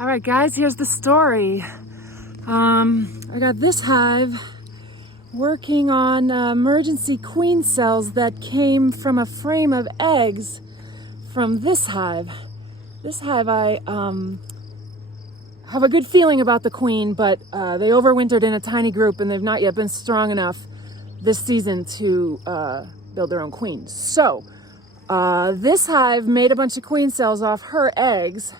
All right, guys, here's the story. I got this hive working on emergency queen cells that came from a frame of eggs from this hive. This hive, I have a good feeling about the queen, but they overwintered in a tiny group and they've not yet been strong enough this season to build their own queen. So this hive made a bunch of queen cells off her eggs,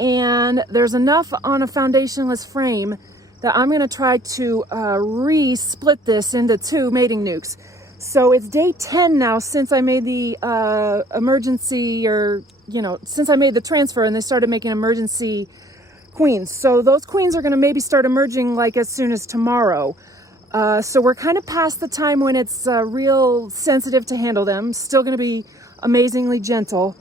and there's enough on a foundationless frame that I'm going to try to re-split this into two mating nukes. So it's day 10 now since I made the emergency, or since I made the transfer and they started making emergency queens. So those queens are going to maybe start emerging like as soon as tomorrow. So we're kind of past the time when it's real sensitive to handle them. Still going to be amazingly gentle.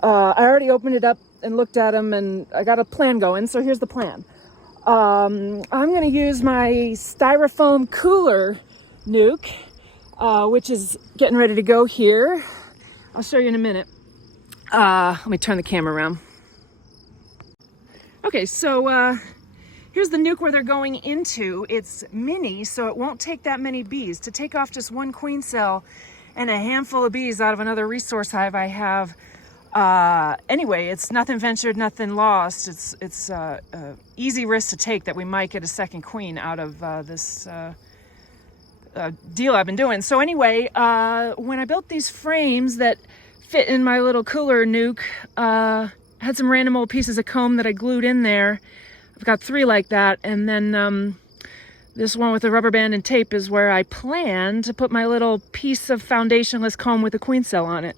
I already opened it up and looked at them, and I got a plan going. So here's the plan. I'm going to use my styrofoam cooler nuke, which is getting ready to go here. I'll show you in a minute. Let me turn the camera around. Okay, so here's the nuke where they're going into. It's mini, so it won't take that many bees. To take off just one queen cell and a handful of bees out of another resource hive I have, anyway, it's nothing ventured, nothing lost. It's easy risk to take that we might get a second queen out of this deal I've been doing. So anyway, when I built these frames that fit in my little cooler nuke, had some random old pieces of comb that I glued in there. I've got 3 like that, and then this one with the rubber band and tape is where I plan to put my little piece of foundationless comb with a queen cell on it.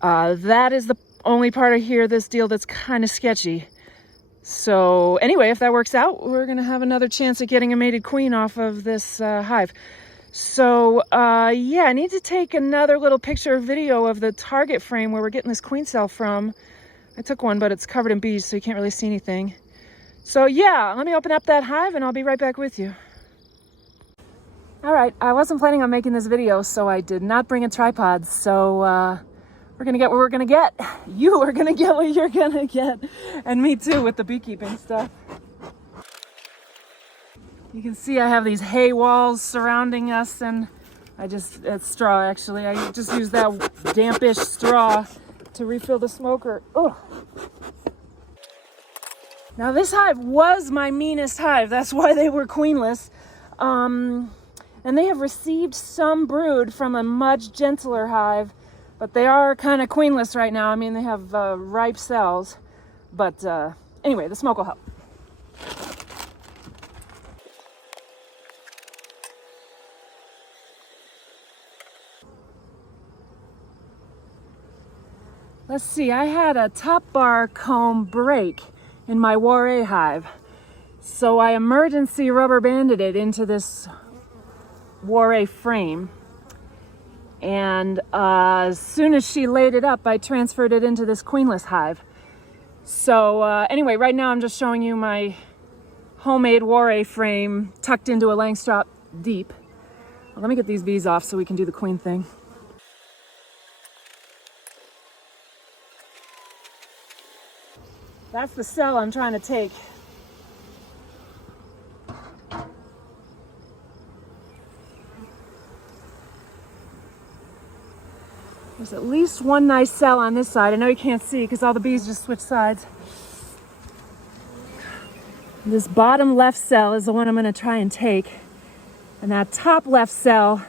That is the only part of here, this deal, that's kind of sketchy. So anyway, if that works out, we're gonna have another chance at getting a mated queen off of this hive. So yeah, I need to take another little picture or video of the target frame where we're getting this queen cell from. I took one, but it's covered in bees, so you can't really see anything. So yeah, let me open up that hive and I'll be right back with you. All right, I wasn't planning on making this video, so I did not bring a tripod. So we're gonna get what we're gonna get. You are gonna get what you're gonna get. And me too, with the beekeeping stuff. You can see I have these hay walls surrounding us, and it's straw actually. I just used that dampish straw to refill the smoker. Oh. Now this hive was my meanest hive. That's why they were queenless. And they have received some brood from a much gentler hive, but they are kind of queenless right now. I mean, they have ripe cells. But anyway, the smoke will help. Let's see, I had a top bar comb break in my Warre hive. So I emergency rubber banded it into this Warre frame. And as soon as she laid it up, I transferred it into this queenless hive. So anyway, right now I'm just showing you my homemade Warre frame tucked into a Langstroth deep. Well, let me get these bees off so we can do the queen thing. That's the cell I'm trying to take. There's at least one nice cell on this side. I know you can't see because all the bees just switch sides. This bottom left cell is the one I'm going to try and take. And that top left cell,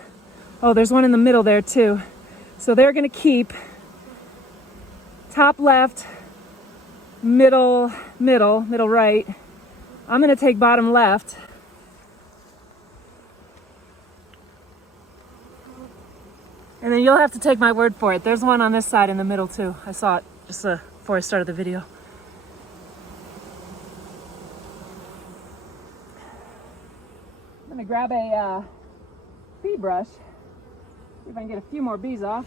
oh, there's one in the middle there too. So they're going to keep top left, middle right. I'm going to take bottom left. And then you'll have to take my word for it. There's one on this side in the middle too. I saw it just before I started the video. I'm gonna grab a bee brush, see if I can get a few more bees off.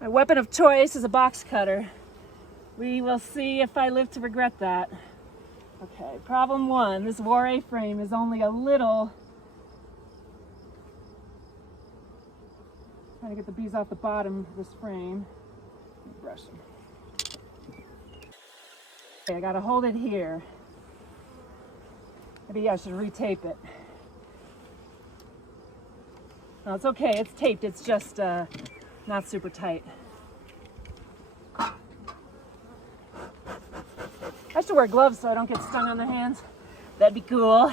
My weapon of choice is a box cutter. We will see if I live to regret that. Okay, problem 1, this Warre frame is only a little... Trying to get the bees off the bottom of this frame. Brush them. Okay, I gotta hold it here. Maybe I should retape it. No, it's okay, it's taped, it's just not super tight. I should wear gloves so I don't get stung on the hands. That'd be cool.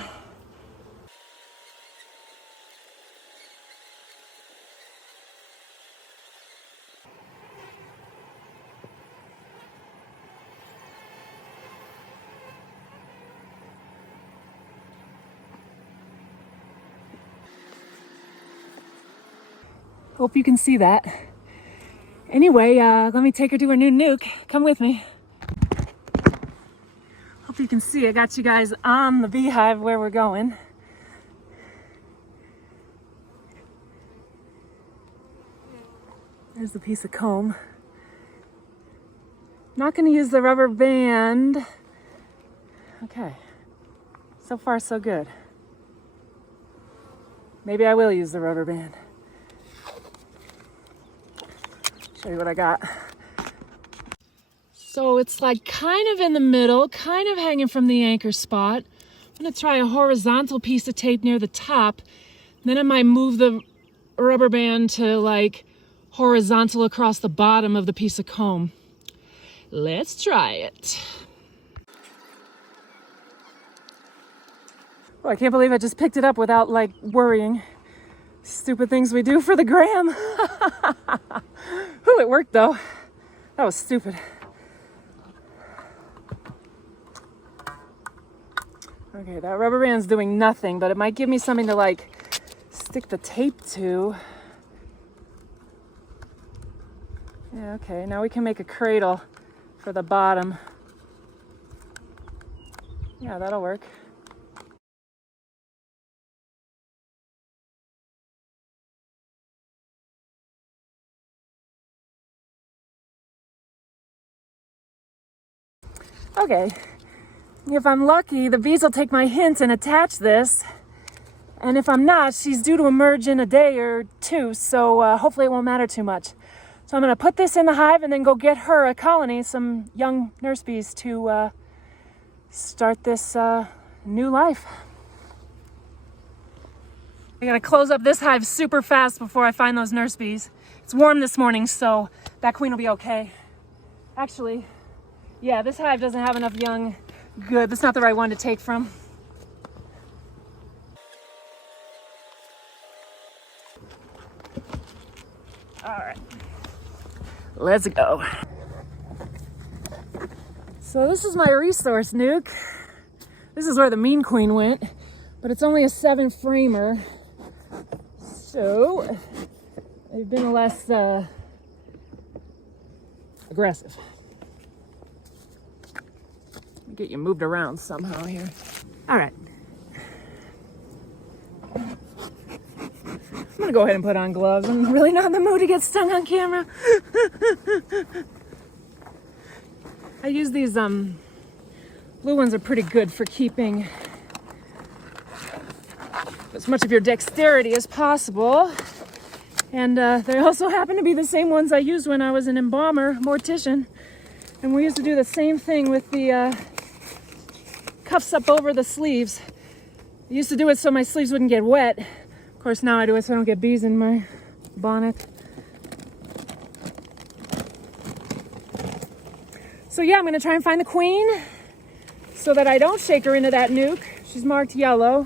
Hope you can see that. Anyway, let me take her to her new nuke. Come with me. Hope you can see. I got you guys on the beehive where we're going. There's the piece of comb. Not going to use the rubber band. Okay. So far, so good. Maybe I will use the rubber band. Show you what I got. So it's like kind of in the middle, kind of hanging from the anchor spot. I'm gonna try a horizontal piece of tape near the top. Then I might move the rubber band to like horizontal across the bottom of the piece of comb. Let's try it. Oh, I can't believe I just picked it up without like worrying. Stupid things we do for the gram. Ooh, it worked though. That was stupid. Okay, that rubber band's doing nothing, but it might give me something to like stick the tape to. Yeah, okay, now we can make a cradle for the bottom. Yeah, that'll work. Okay, if I'm lucky, the bees will take my hint and attach this. And if I'm not, she's due to emerge in a day or two, so hopefully it won't matter too much. So I'm gonna put this in the hive and then go get her a colony, some young nurse bees to start this new life. I gotta close up this hive super fast before I find those nurse bees. It's warm this morning, so that queen will be okay. Actually, yeah, this hive doesn't have enough young. Good, that's not the right one to take from. All right, let's go. So this is my resource nuke. This is where the mean queen went, but it's only a 7 framer. So they've been less aggressive. Get you moved around somehow here. All right. I'm gonna go ahead and put on gloves. I'm really not in the mood to get stung on camera. I use these blue ones are pretty good for keeping as much of your dexterity as possible. And they also happen to be the same ones I used when I was an embalmer, mortician. And we used to do the same thing with the cuffs up over the sleeves. I used to do it so my sleeves wouldn't get wet. Of course, now I do it so I don't get bees in my bonnet. So yeah, I'm gonna try and find the queen so that I don't shake her into that nuke. She's marked yellow.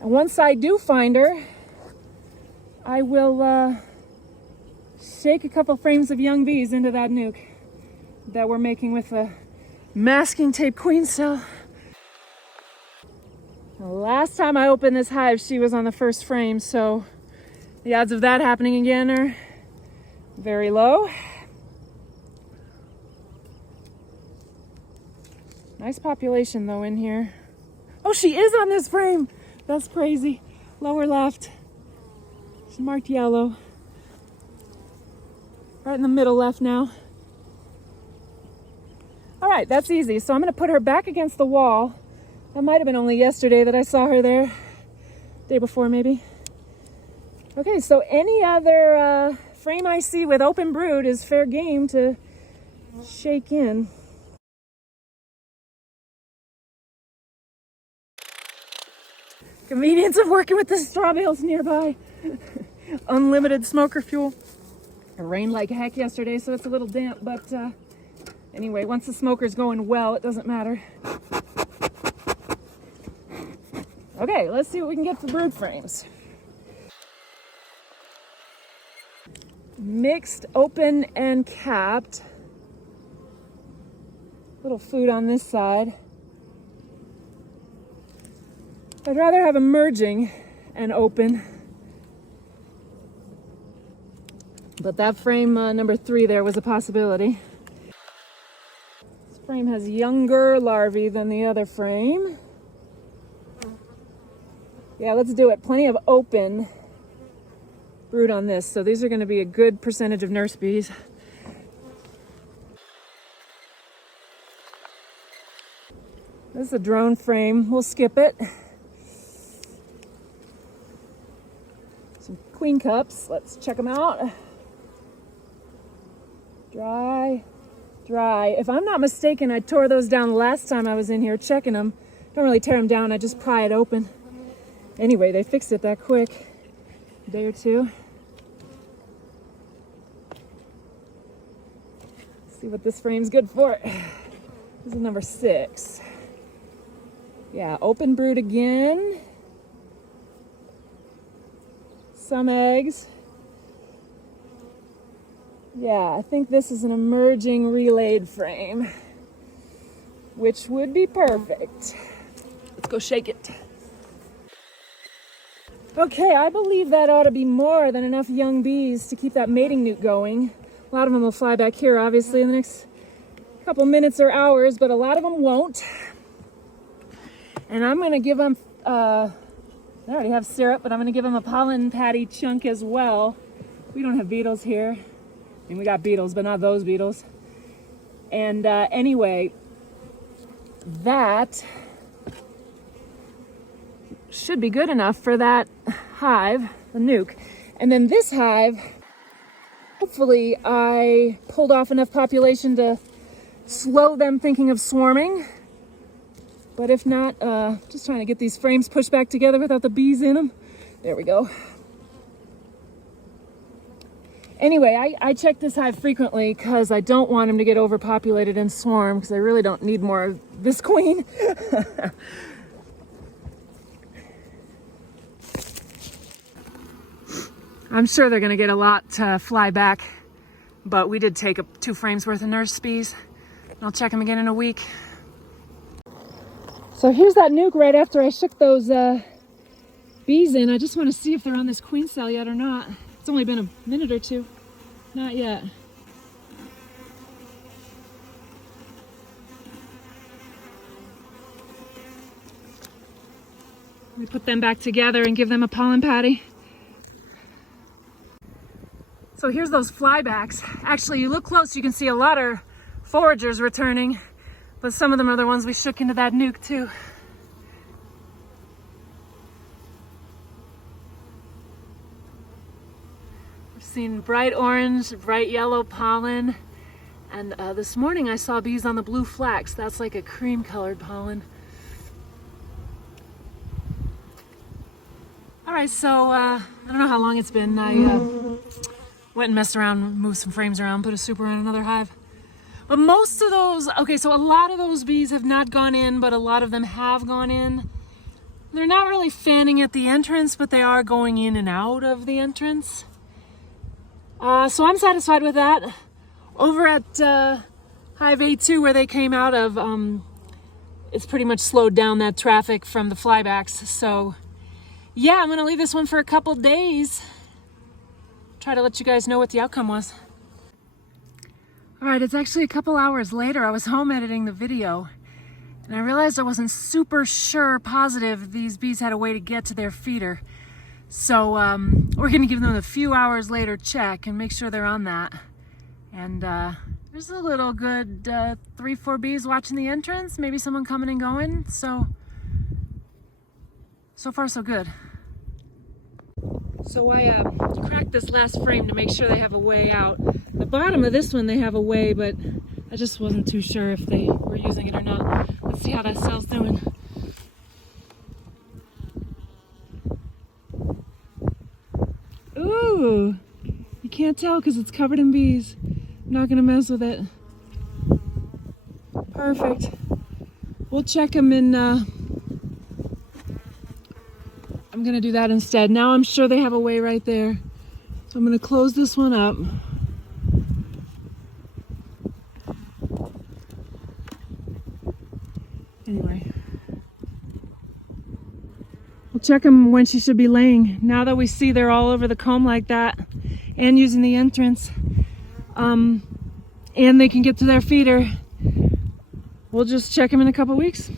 And once I do find her, I will shake a couple frames of young bees into that nuke that we're making with the masking tape queen cell. The last time I opened this hive, she was on the first frame, so the odds of that happening again are very low. Nice population though in here. Oh, she is on this frame. That's crazy. Lower left. She's marked yellow. Right in the middle left now. All right, that's easy. So I'm gonna put her back against the wall. That might have been only yesterday that I saw her there. Day before maybe. Okay, so any other frame I see with open brood is fair game to shake in. Convenience of working with the straw bales nearby. Unlimited smoker fuel. It rained like heck yesterday, so it's a little damp, but anyway, once the smoker's going well, it doesn't matter. Okay, let's see what we can get for brood frames. Mixed, open, and capped. Little food on this side. I'd rather have emerging and open. But that frame number 3 there was a possibility. This frame has younger larvae than the other frame. Yeah, let's do it. Plenty of open brood on this. So these are going to be a good percentage of nurse bees. This is a drone frame. We'll skip it. Some queen cups. Let's check them out. Dry, dry. If I'm not mistaken, I tore those down last time I was in here checking them. Don't really tear them down, I just pry it open. Anyway, they fixed it that quick. A day or two. Let's see what this frame's good for. This is number 6. Yeah, open brood again. Some eggs. Yeah, I think this is an emerging relayed frame, which would be perfect. Let's go shake it. Okay, I believe that ought to be more than enough young bees to keep that mating nuke going. A lot of them will fly back here, obviously, in the next couple minutes or hours, but a lot of them won't. And I'm going to give them, I already have syrup, but I'm going to give them a pollen patty chunk as well. We don't have beetles here. I mean, we got beetles, but not those beetles. And anyway, that should be good enough for that hive, the nuke. And then this hive, hopefully I pulled off enough population to slow them thinking of swarming. But if not, just trying to get these frames pushed back together without the bees in them. There we go. Anyway, I check this hive frequently because I don't want them to get overpopulated and swarm, because I really don't need more of this queen. I'm sure they're going to get a lot to fly back, but we did take 2 frames worth of nurse bees. And I'll check them again in a week. So here's that nuke right after I shook those bees in. I just want to see if they're on this queen cell yet or not. It's only been a minute or 2. Not yet. Let me put them back together and give them a pollen patty. So here's those flybacks. Actually, you look close, you can see a lot of foragers returning, but some of them are the ones we shook into that nuke too. I've seen bright orange, bright yellow pollen, and this morning I saw bees on the blue flax. That's like a cream colored pollen. All right, so I don't know how long it's been. I went and messed around, moved some frames around, put a super in another hive. But most of those, okay, so a lot of those bees have not gone in, but a lot of them have gone in. They're not really fanning at the entrance, but they are going in and out of the entrance. So I'm satisfied with that. Over at Hive A2, where they came out of, it's pretty much slowed down that traffic from the flybacks. So yeah, I'm gonna leave this one for a couple days. Try to let you guys know what the outcome was. All right, it's actually a couple hours later. I was home editing the video, and I realized I wasn't super positive these bees had a way to get to their feeder. So we're gonna give them a few hours later check and make sure they're on that. And there's a little good 3-4 bees watching the entrance, maybe someone coming and going. So far so good. So I cracked this last frame to make sure they have a way out. The bottom of this one they have a way, but I just wasn't too sure if they were using it or not. Let's see how that cell's doing. Ooh, you can't tell because it's covered in bees. I'm not gonna mess with it. Perfect. We'll check them in. I'm gonna do that instead. Now I'm sure they have a way right there. So I'm gonna close this one up. Anyway. We'll check them when she should be laying. Now that we see they're all over the comb like that and using the entrance, and they can get to their feeder, we'll just check them in a couple weeks.